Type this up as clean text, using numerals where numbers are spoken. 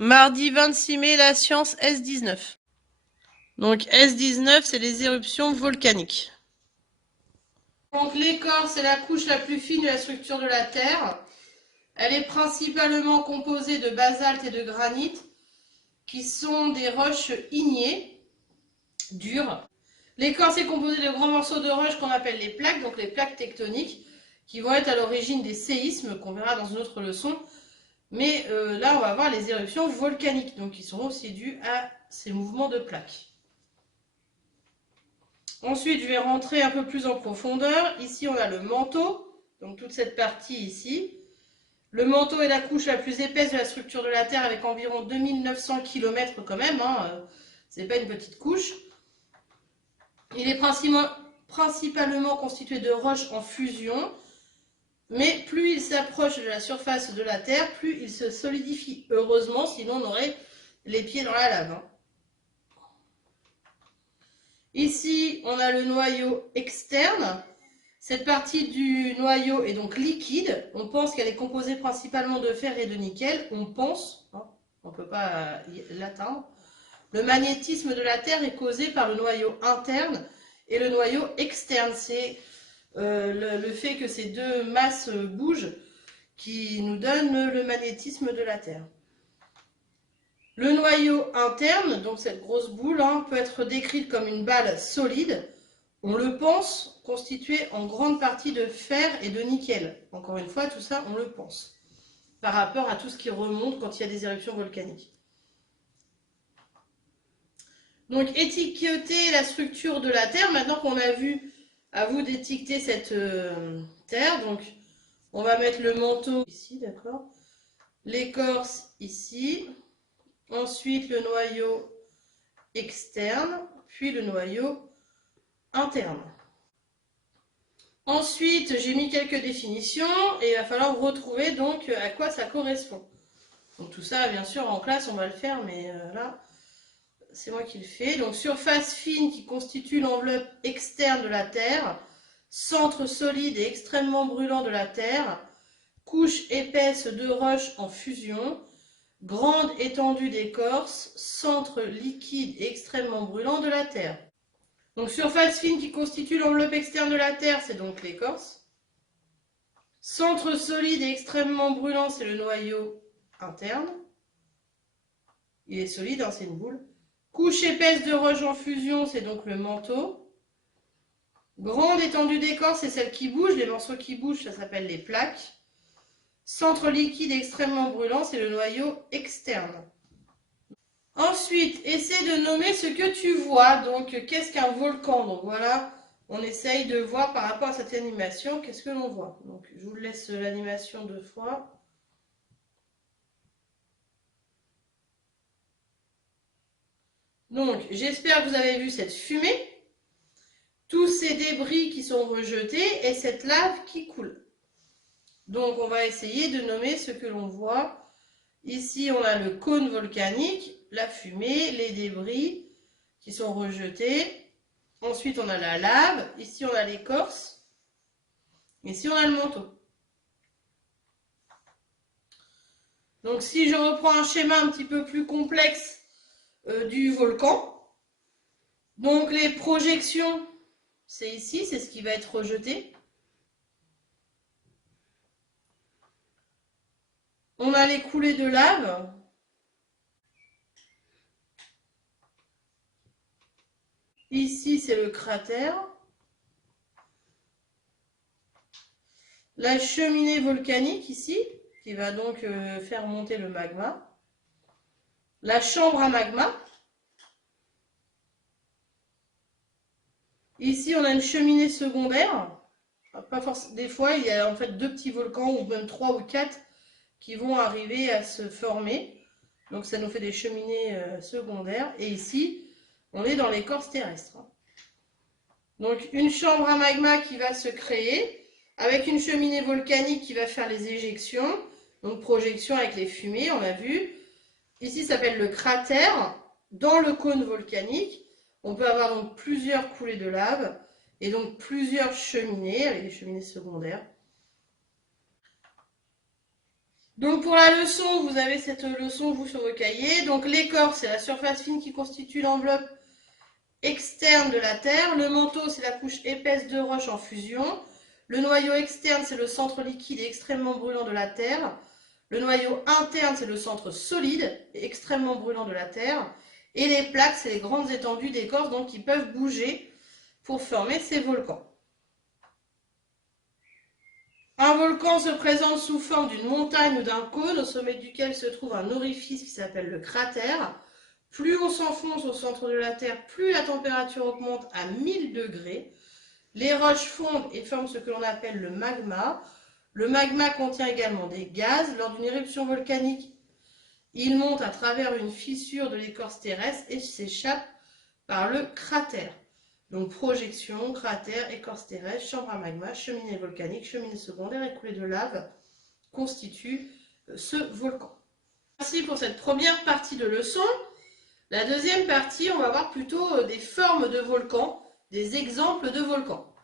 Mardi 26 mai, la science S19. Donc S19, c'est les éruptions volcaniques. Donc l'écorce, c'est la couche la plus fine de la structure de la Terre. Elle est principalement composée de basalte et de granit, qui sont des roches ignées, dures. L'écorce est composée de grands morceaux de roche qu'on appelle les plaques, donc les plaques tectoniques, qui vont être à l'origine des séismes, qu'on verra dans une autre leçon. Mais là, on va voir les éruptions volcaniques, donc qui sont aussi dues à ces mouvements de plaques. Ensuite, je vais rentrer un peu plus en profondeur. Ici, on a le manteau, donc toute cette partie ici. Le manteau est la couche la plus épaisse de la structure de la Terre avec environ 2900 km quand même. C'est pas une petite couche. Il est principalement constitué de roches en fusion. Mais plus il s'approche de la surface de la Terre, plus il se solidifie. Heureusement, sinon on aurait les pieds dans la lave. Ici, on a le noyau externe. Cette partie du noyau est donc liquide. On pense qu'elle est composée principalement de fer et de nickel. On pense, on ne peut pas l'atteindre. Le magnétisme de la Terre est causé par le noyau interne et le noyau externe. C'est le fait que ces deux masses bougent qui nous donne le magnétisme de la Terre. Le noyau interne, donc cette grosse boule, peut être décrite comme une balle solide. On le pense constituée en grande partie de fer et de nickel. Encore une fois, tout ça, on le pense. Par rapport à tout ce qui remonte quand il y a des éruptions volcaniques. Donc, étiqueter la structure de la Terre. Maintenant qu'on a vu, à vous d'étiqueter cette Terre. Donc, on va mettre le manteau ici, d'accord. L'écorce ici. Ensuite, le noyau externe, puis le noyau interne. Ensuite, j'ai mis quelques définitions et il va falloir retrouver donc à quoi ça correspond. Donc tout ça, bien sûr, en classe, on va le faire, mais là, c'est moi qui le fais. Donc surface fine qui constitue l'enveloppe externe de la Terre, centre solide et extrêmement brûlant de la Terre, couche épaisse de roches en fusion, grande étendue d'écorce, centre liquide et extrêmement brûlant de la Terre. Donc surface fine qui constitue l'enveloppe externe de la Terre, c'est donc l'écorce. Centre solide et extrêmement brûlant, c'est le noyau interne. Il est solide, c'est une boule. Couche épaisse de roches en fusion, c'est donc le manteau. Grande étendue d'écorce, c'est celle qui bouge. Les morceaux qui bougent, ça s'appelle les plaques. Centre liquide extrêmement brûlant, c'est le noyau externe. Ensuite, essaie de nommer ce que tu vois. Donc, qu'est-ce qu'un volcan? Donc voilà, on essaye de voir par rapport à cette animation, qu'est-ce que l'on voit. Donc, je vous laisse l'animation 2 fois. Donc, j'espère que vous avez vu cette fumée, tous ces débris qui sont rejetés et cette lave qui coule. Donc, on va essayer de nommer ce que l'on voit. Ici, on a le cône volcanique, la fumée, les débris qui sont rejetés. Ensuite, on a la lave. Ici, on a l'écorce. Ici, on a le manteau. Donc, si je reprends un schéma un petit peu plus complexe du volcan, donc les projections, c'est ici, c'est ce qui va être rejeté. On a les coulées de lave. Ici, c'est le cratère. La cheminée volcanique ici, qui va donc faire monter le magma. La chambre à magma. Ici, on a une cheminée secondaire. Pas forcément, des fois, il y a en fait 2 petits volcans, ou même 3 ou 4, qui vont arriver à se former. Donc ça nous fait des cheminées secondaires. Et ici, on est dans l'écorce terrestre. Donc une chambre à magma qui va se créer, avec une cheminée volcanique qui va faire les éjections. Donc projection avec les fumées, on a vu. Ici, ça s'appelle le cratère. Dans le cône volcanique, on peut avoir donc plusieurs coulées de lave et donc plusieurs cheminées, avec des cheminées secondaires. Donc pour la leçon, vous avez cette leçon, vous, sur vos cahiers. Donc l'écorce, c'est la surface fine qui constitue l'enveloppe externe de la Terre. Le manteau, c'est la couche épaisse de roches en fusion. Le noyau externe, c'est le centre liquide et extrêmement brûlant de la Terre. Le noyau interne, c'est le centre solide et extrêmement brûlant de la Terre. Et les plaques, c'est les grandes étendues d'écorce, donc qui peuvent bouger pour former ces volcans. Un volcan se présente sous forme d'une montagne ou d'un cône, au sommet duquel se trouve un orifice qui s'appelle le cratère. Plus on s'enfonce au centre de la Terre, plus la température augmente à 1000 degrés. Les roches fondent et forment ce que l'on appelle le magma. Le magma contient également des gaz. Lors d'une éruption volcanique, il monte à travers une fissure de l'écorce terrestre et s'échappe par le cratère. Donc projection, cratère, écorce terrestre, chambre à magma, cheminée volcanique, cheminée secondaire et coulée de lave constituent ce volcan. Merci pour cette première partie de leçon. La deuxième partie, on va voir plutôt des formes de volcans, des exemples de volcans.